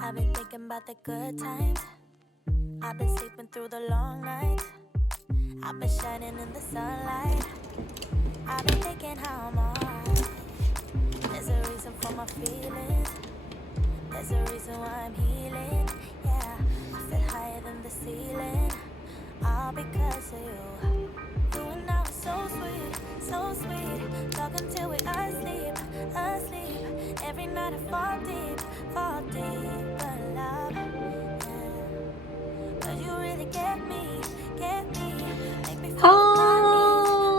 I've been thinking about the good times. I've been sleeping through the long nights. I've been shining in the sunlight. I've been thinking how I'm alright. There's a reason for my feelings. There's a reason why I'm healing. Yeah, I feel higher than the ceiling. All because of you. You and I were so sweet, so sweet. Talk until we're asleep, asleep. Every night I fall deep in love. Yeah. 'Cause you really get me. Make me feel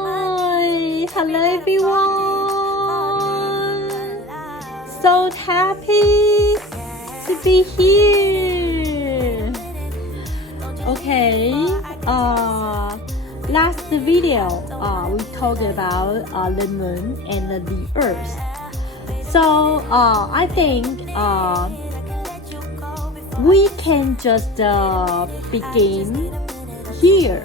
Hi, hello everyone. So happy to be here. Okay, last video we talked about the moon and the earth. So I think we can just begin here.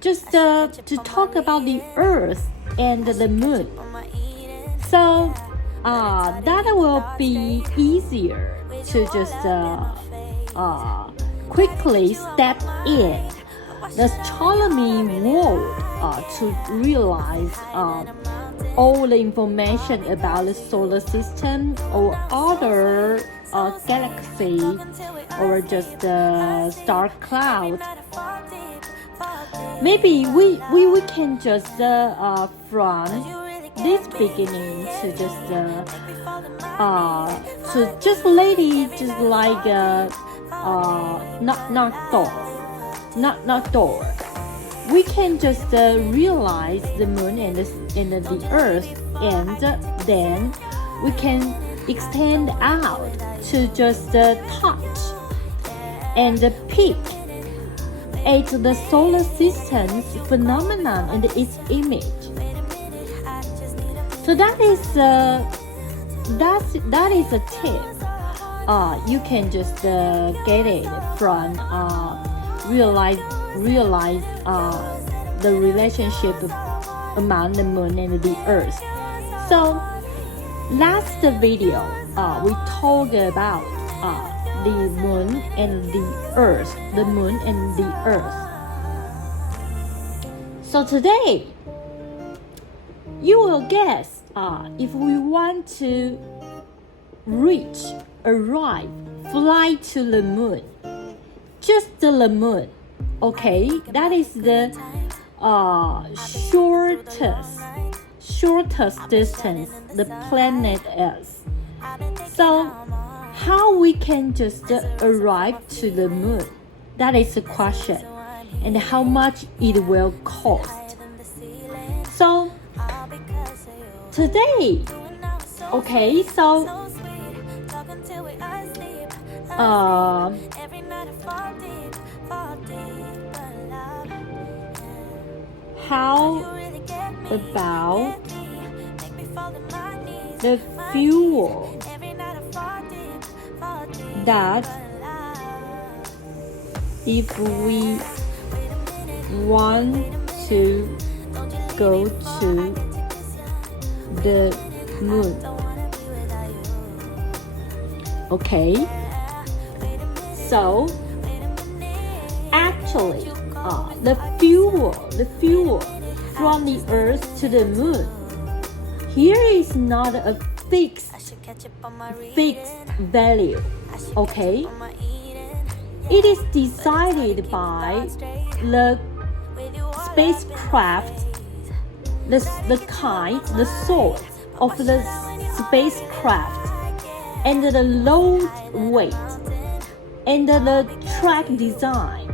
Just to talk about the earth and the moon. So that will be easier to just quickly step in the astronomy world to realize all the information about the solar system or other galaxy or just star cloud. Maybe we can just from this beginning to just let it just like not door. We can just realize the moon and the earth, and then we can extend out to just touch and peek at the solar system's phenomenon and its image. So that is a tip. You can just get it from realize the relationship among the moon and the earth. So last video we talked about the moon and the earth. So today you will guess if we want to arrive, fly to the moon, just the moon. Okay, that is the shortest distance the planet is. So how we can just arrive to the moon? That is the question. And how much it will cost. So today, okay, so how about the fuel that if we want to go to the moon? Okay, so actually the fuel from the earth to the moon, here is not a fixed value. Okay, it is decided by the spacecraft, the sort of the spacecraft, and the load weight, and the track design.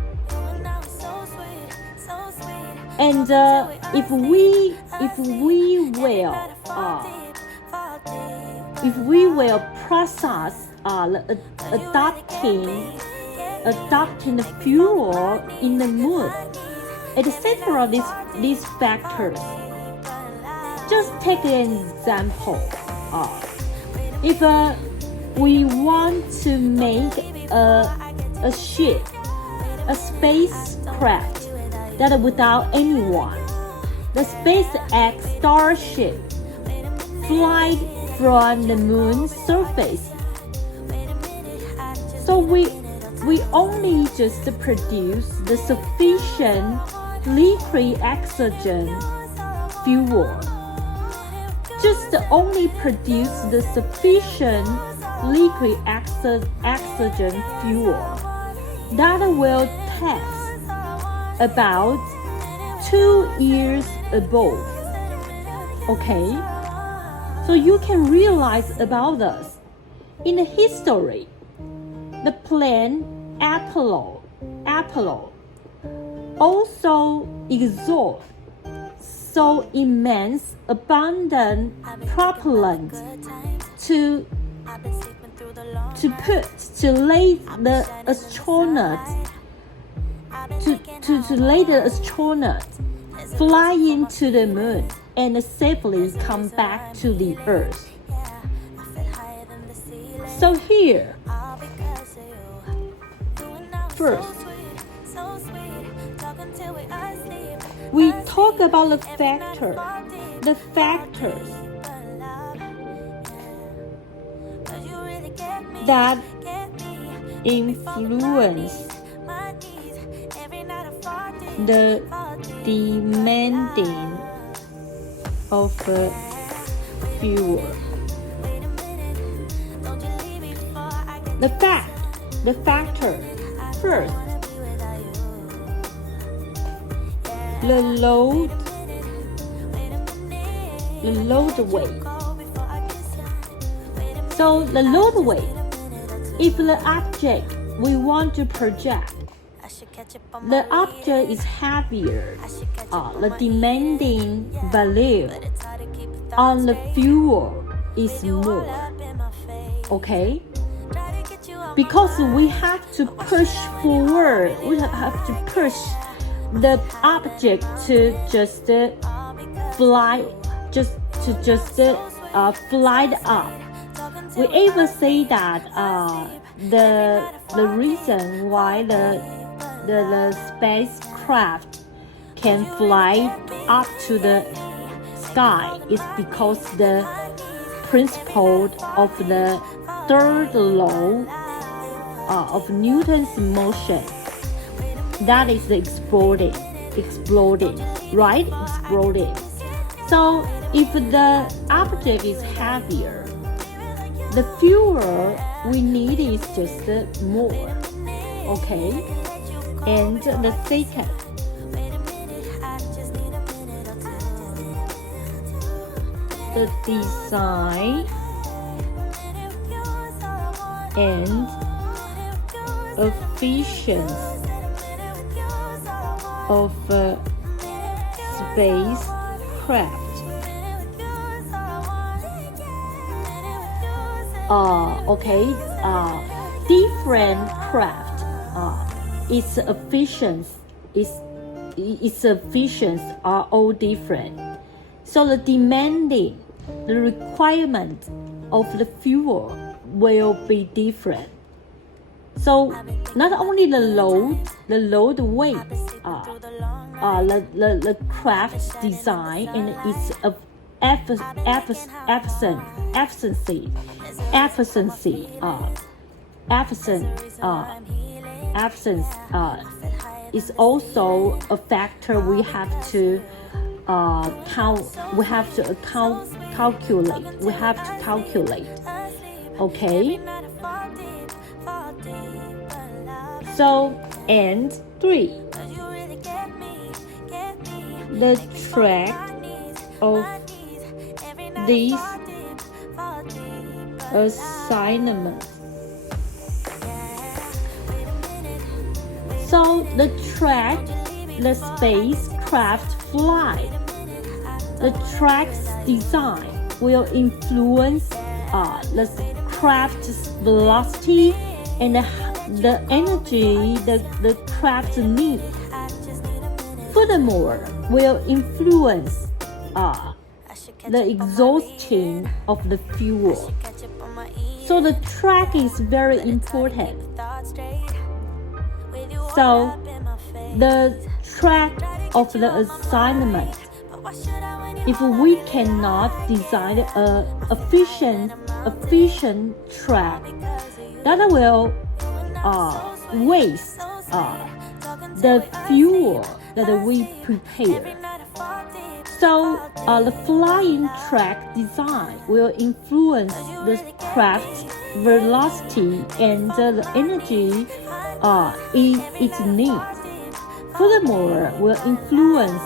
And if we will process adapting the fuel in the moon, etc. These factors. Just take an example. If we want to make a spacecraft that without anyone, the SpaceX Starship flight from the moon's surface. So we only just produce the sufficient liquid oxygen fuel. Just only produce the sufficient liquid oxygen fuel that will take about 2 years above. Okay, so you can realize about this. In the history, the plant Apollo also exhaust so immense abundant propellant to let the astronaut fly into the moon and safely come back to the Earth. So here, first, we talk about the factors that influence the demanding of fuel. The factor first, the load weight. So the load weight, if the object we want to project, the object is heavier, the demanding value on the fuel is more. Okay? Because we have to push forward, we have to push the object to just fly up. We even say that the reason why the spacecraft can fly up to the sky is because the principle of the third law of Newton's motion, that is exploding, right? Exploding. So if the object is heavier, the fuel we need is just more. Okay? And the second, the design and efficiency of spacecraft. Different craft its efficiency are all different. So the requirement of the fuel will be different. So not only the load weight, the craft's design and its absence is also a factor we have to calculate. Okay. So, and 3, the track of these assignments. So the track the spacecraft fly, the track's design will influence the craft's velocity and the energy the craft needs. Furthermore, will influence the exhaustion of the fuel. So the track is very important. So the track of the assignment, if we cannot design a efficient track that will waste the fuel that we prepare. So the flying track design will influence the craft's velocity and the energy it needs. Furthermore, will influence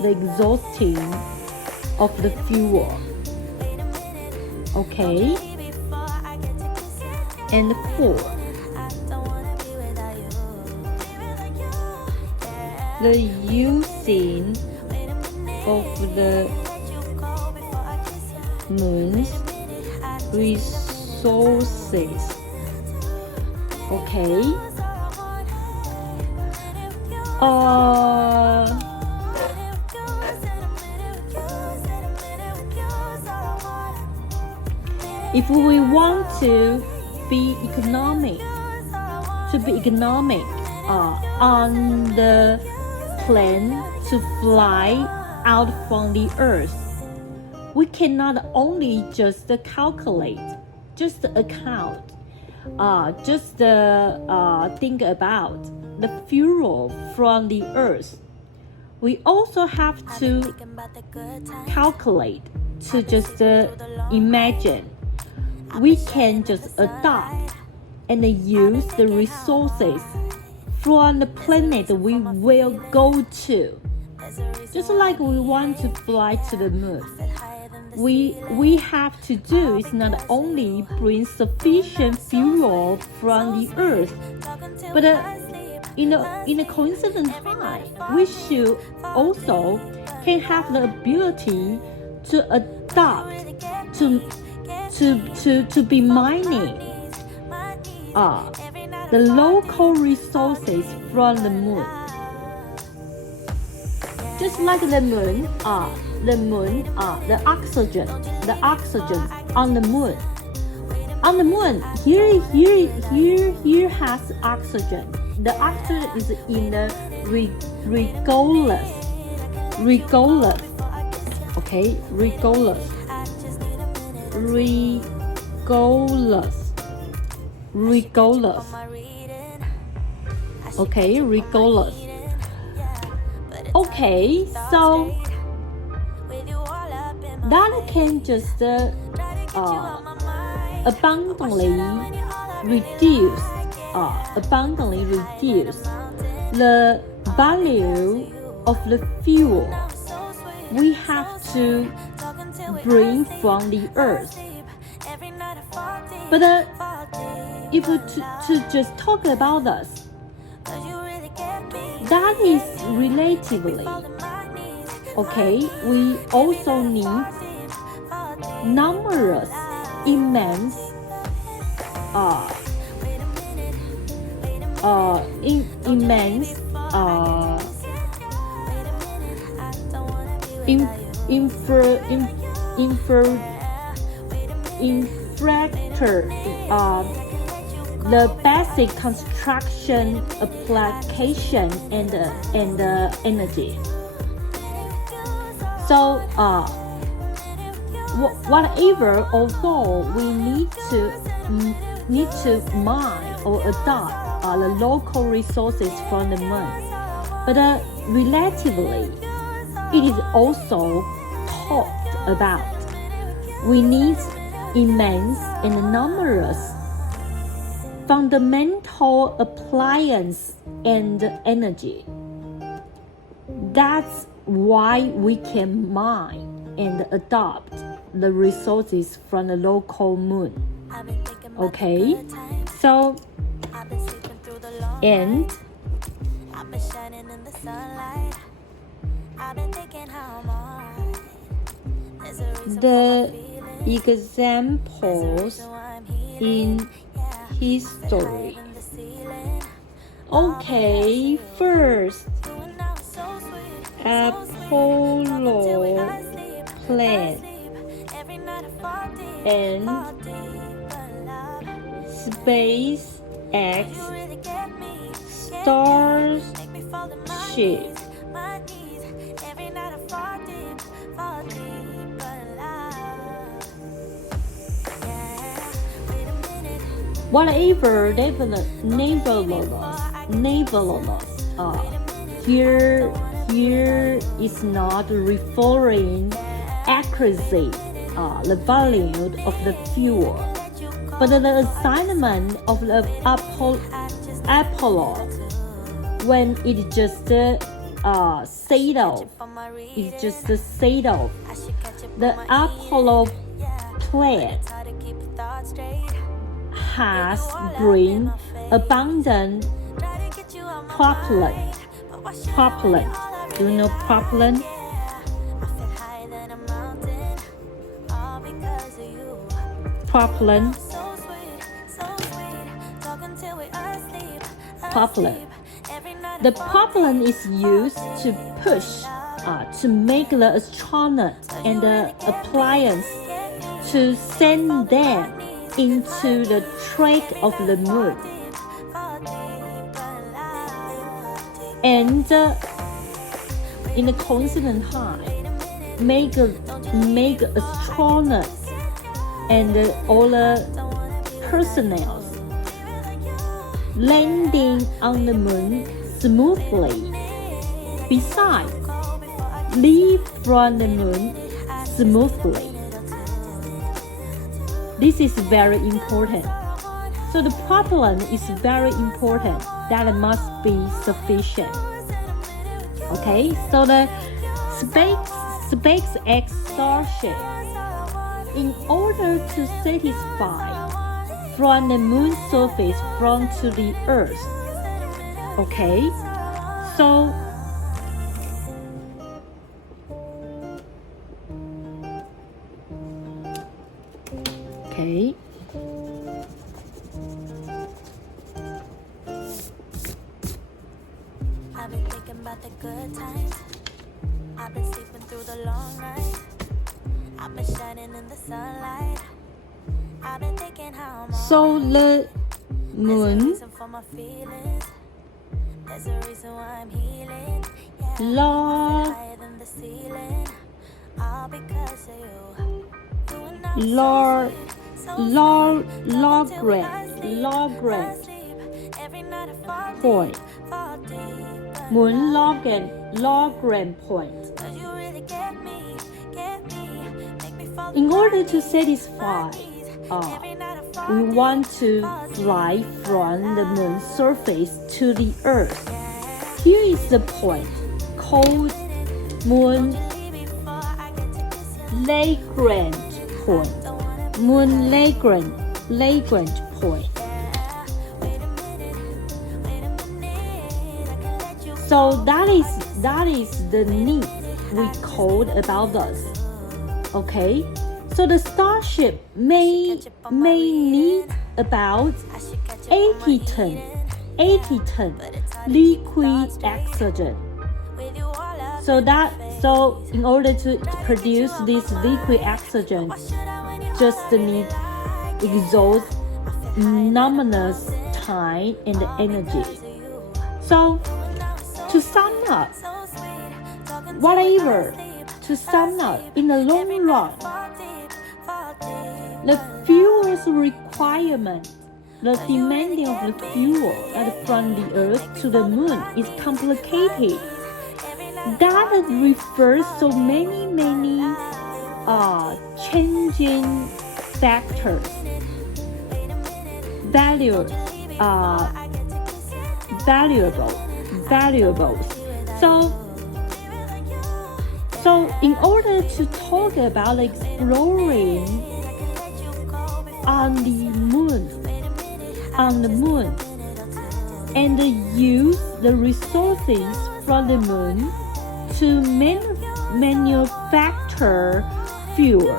the exhausting of the fuel. Okay? And 4. The using of the moon's resources. Okay? If we want to be economic on the plan to fly out from the Earth, we cannot only just calculate, just account, just think about the fuel from the Earth. We also have to calculate, to just imagine. We can just adopt and use the resources from the planet we will go to. Just like we want to fly to the moon, we have to do is not only bring sufficient fuel from the Earth, but in a coincident time, we should also can have the ability to adopt to be mining the local resources from the moon. Just like the moon, the oxygen on the moon. On the moon, here has oxygen. The oxygen is in the regolith. Okay, regolith. Okay, regolith. Okay, so that can just abundantly reduce the value of the fuel we have to bring from the Earth. But if we to just talk about this, that is relatively okay. We also need numerous immense infrastructure, the basic construction application and energy. So whatever, although we need to mine or adopt the local resources from the moon, but relatively, it is also talked about. We need immense and numerous fundamental appliance and energy. That's why we can mine and adopt the resources from the local moon. Okay, so and the examples in history. Okay, first, Apollo plan and SpaceX Starship. Whatever here is not referring accuracy, the value of the fuel, but the assignment of the Apollo when it just settled. It's just settled. The Apollo plant has bring abundant propellant. Do you know propellant? Propellant. The propellant is used to push, to make the astronaut and the appliance to send them into the track of the moon. And in a constant high, make astronauts and all the personnel landing on the moon smoothly. Besides, leave from the moon smoothly. This is very important. So the propellant is very important. That must be sufficient. Okay, so the SpaceX Starship, in order to satisfy from the moon surface from to the earth. Okay, so I've been thinking about the good times. I've been sleeping through the long nights. I've been shining in the sunlight. I've been thinking how I'm so the moon for my feelings. There's a reason why I'm healing. log Higher than the ceiling. All because of you. Lagrange point. Moon Lagrange point. In order to satisfy, we want to fly from the moon's surface to the earth. Here is the point called Moon Lagrange point. Moon Lagrange point. So that is the need we called about us. Okay, so the Starship may need about 80 ton liquid oxygen. So in order to produce this liquid oxygen, just need exhaust enormous time and energy. So to sum up, in the long run, the fuel's requirement, the demanding of the fuel from the Earth to the Moon is complicated. That refers so many changing factors, variables. So in order to talk about exploring on the moon and use the resources from the moon to manufacture fuel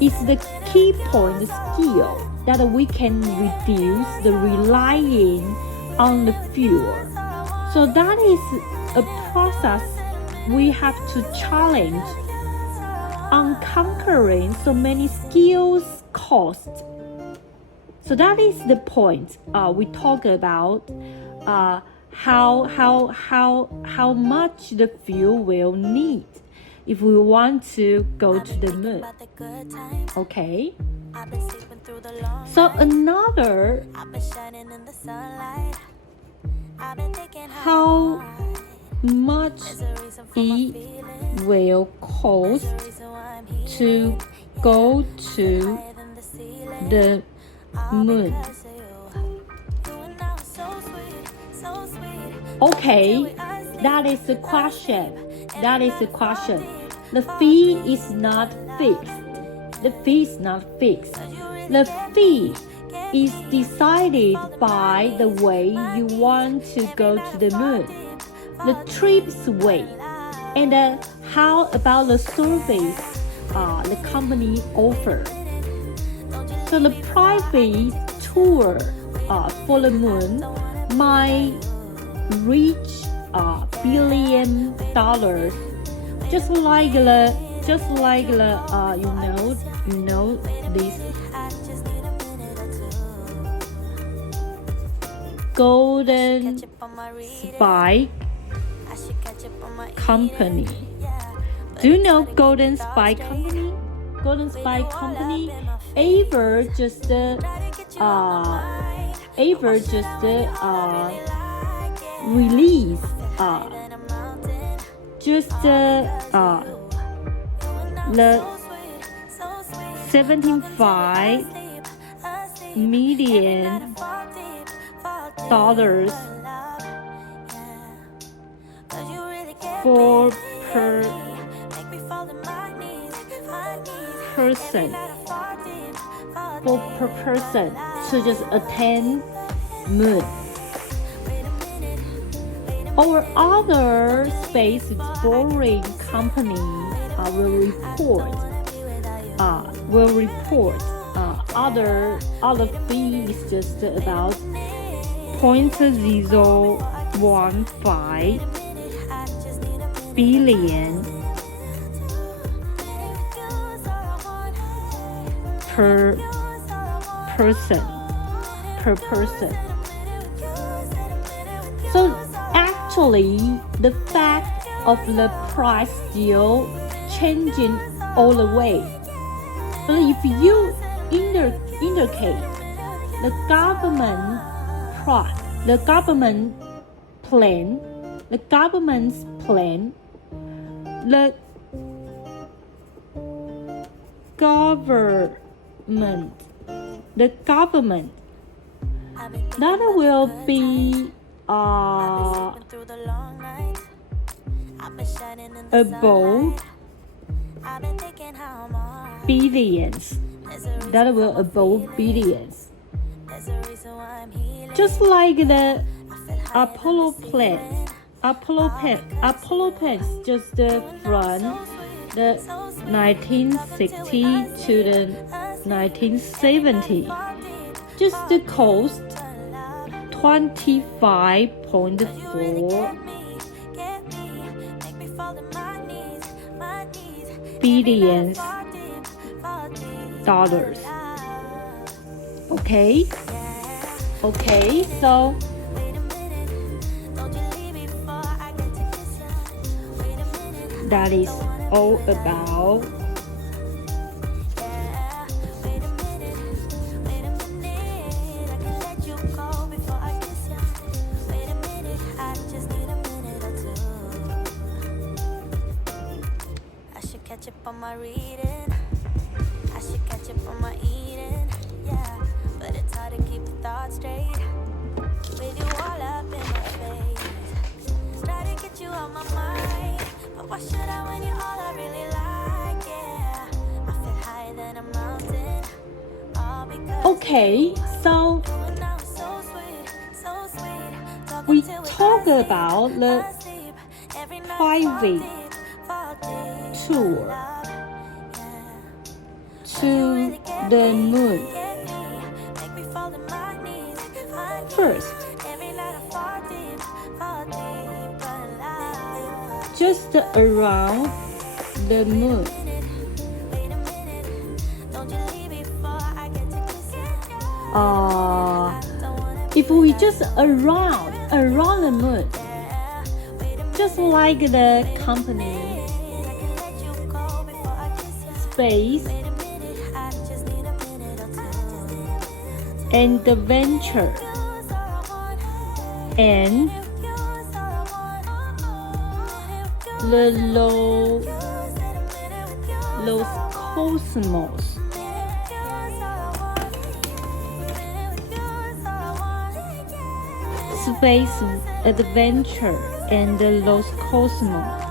is the key point skill that we can reduce the relying on the fuel. So that is a process we have to challenge on conquering so many skills costs. So that is the point we talk about how much the fuel will need if we want to go to the moon. Okay. I've been sleeping through the long So nights. another, I've been shining in the sunlight. I've been thinking how much there's a reason for my it feelings. will cost There's a reason why I'm here. to go to Higher than the ceiling. the All moon. because of you. You and I were so sweet, so sweet. Okay, that is the question. That is the question. The fee is not fixed. The fee is not fixed. The fee is decided by the way you want to go to the moon, the trip's way, and how about the service the company offers. So the private tour for the moon might reach $1 billion, just like the you know this golden spike company. Do you know golden spike company? Golden spike company ever just release the $75 million for per person to just attend moon. Or other space exploring company will report other fee is just about 0.015 billion per person. So actually, the fact of the price still changing all the way. But if you indicate the government's plan, the government that will be above billions. That will above billions. Just like the Apollo plans. Apollo plans just from the 1960 to the 1970. Just the cost $25.4 billion. Okay, so that is all about catch up on my reading. I should catch up on my eating. Yeah, but it's hard to keep the thoughts straight with you all up in my face. Try to get you out my mind, but why should I when you're all I really like? Yeah, I feel higher than a mountain. All because okay, so we talk about the private tour to the moon. First, just around the moon. If we just around the moon, just like the company space and adventure and the Los Cosmos. Space adventure and the Los Cosmos.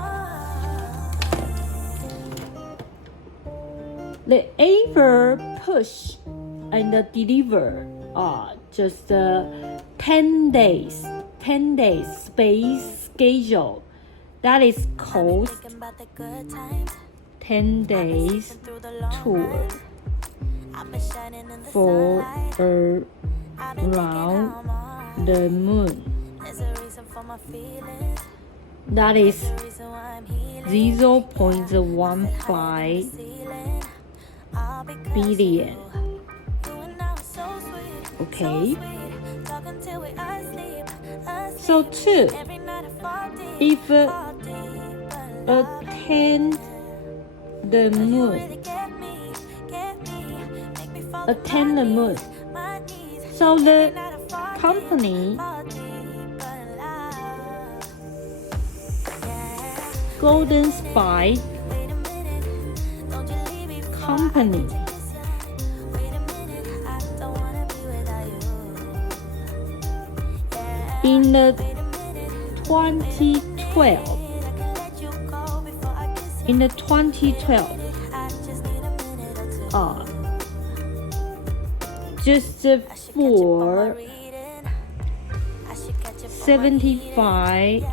The ever push and deliver are just 10 days space schedule that is called 10 days tour for around the moon. That is 0.15 billion. Okay. So 2. If attend the moon. So the company Golden Spike Company in the 2012 just for $75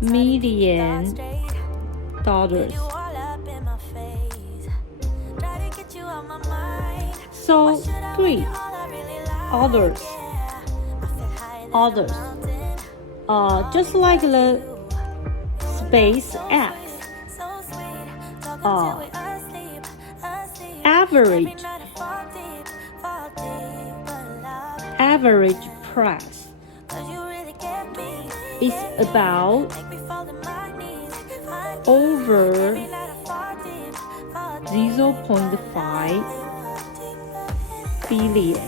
million. So 3 others just like the SpaceX average price is about over 0.5 billion.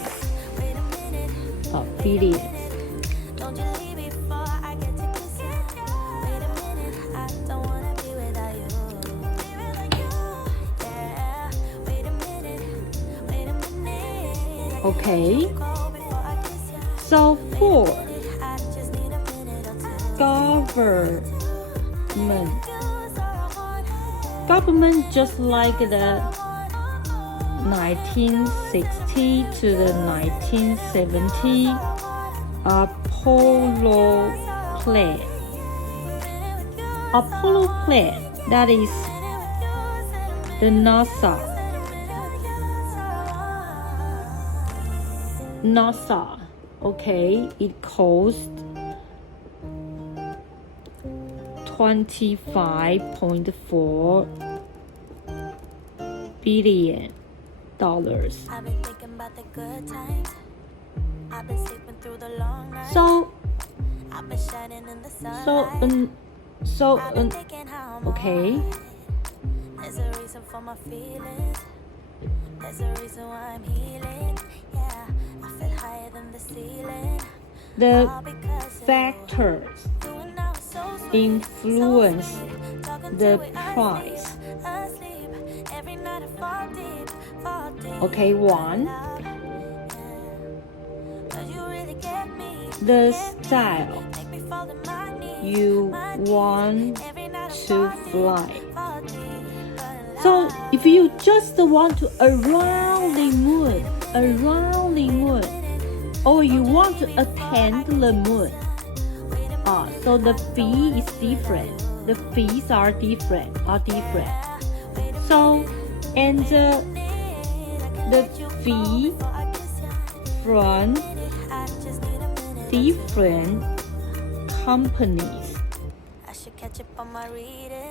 Okay. So 4 government just like the 1960 to the 1970 Apollo plan, that is the NASA, okay, it cost $25.4 billion. Okay. There's a reason for my feelings. There's a reason why I'm healing. Yeah, I feel higher than the ceiling. The factors influence the price. Okay, 1. The style you want to fly. So if you just want to around the moon, or you want to attend the moon, so the fee is different. The fees are different. So, and the fee from different companies,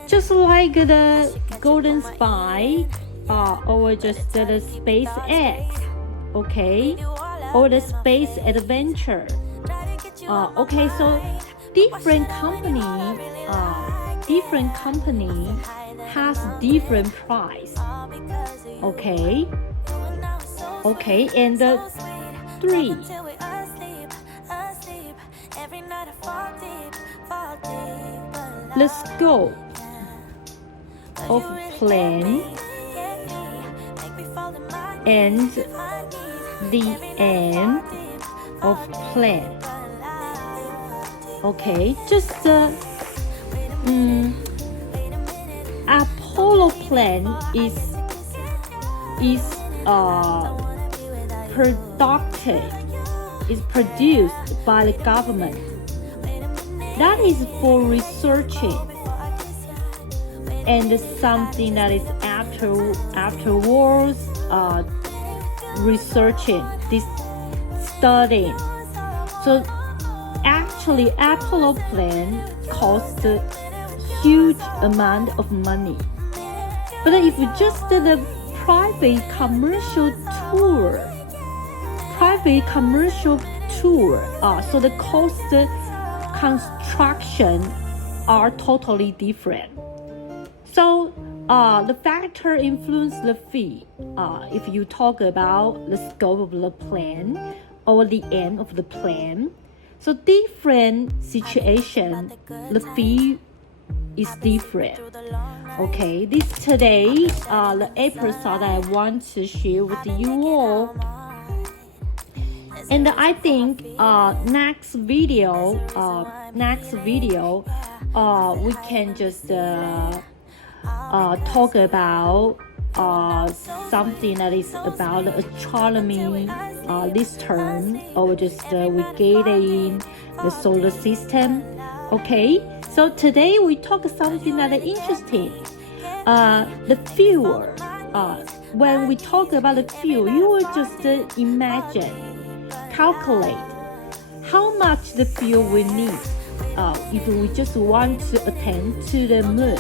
just like the Golden Spike, or just the SpaceX, okay, or the Space Adventure. Okay, so different company has different price. Okay, and 3. Till we asleep, asleep. Every night I fall deep, but The scope of plan and the end of plan. Okay, just Apollo plan is produced by the government. That is for researching, and something that is afterwards researching, this studying. So actually, Apollo plan costs a huge amount of money. But if you just did a private commercial tour, so the cost construction are totally different. So the factor influence the fee. If you talk about the scope of the plan or the end of the plan, so different situation, the fee is different. Okay, this today the episode I want to share with you all. And I think next video we can just talk about something that is about astronomy this term, or just we get in the solar system. Okay, so today we talk something that is interesting. The fuel. When we talk about the fuel, you will just calculate how much the fuel we need if we just want to attend to the moon.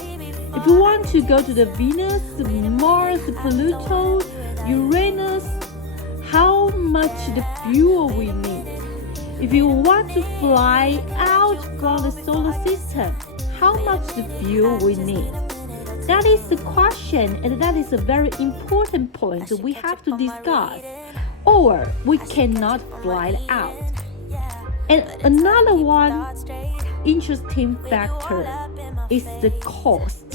If you want to go to the Venus, Mars, Pluto, Uranus, how much the fuel we need. If you want to fly out from the solar system, how much the fuel we need. That is the question, and that is a very important point we have to discuss, or we cannot fly out. And another one interesting factor is the cost.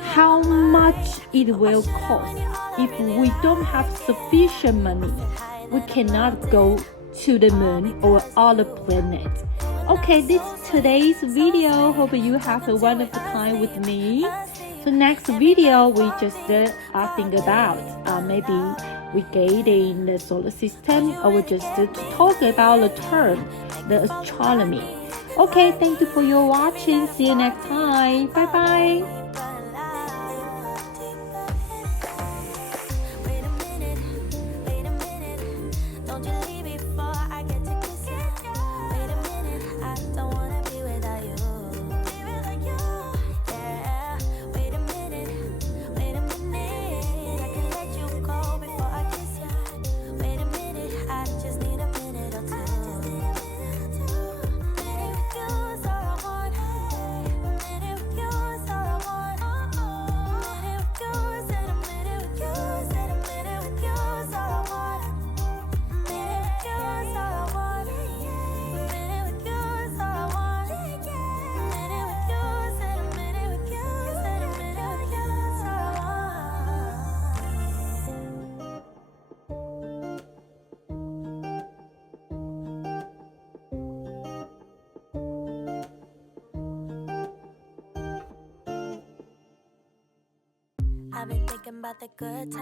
How much it will cost. If we don't have sufficient money, we cannot go to the moon or other planets. Okay, this is today's video. Hope you have a wonderful time with me. So next video we just think about maybe we get in the solar system, or we just talk about the term, the astronomy. Okay, thank you for your watching. See you next time. Bye bye. I've been thinking about the good times.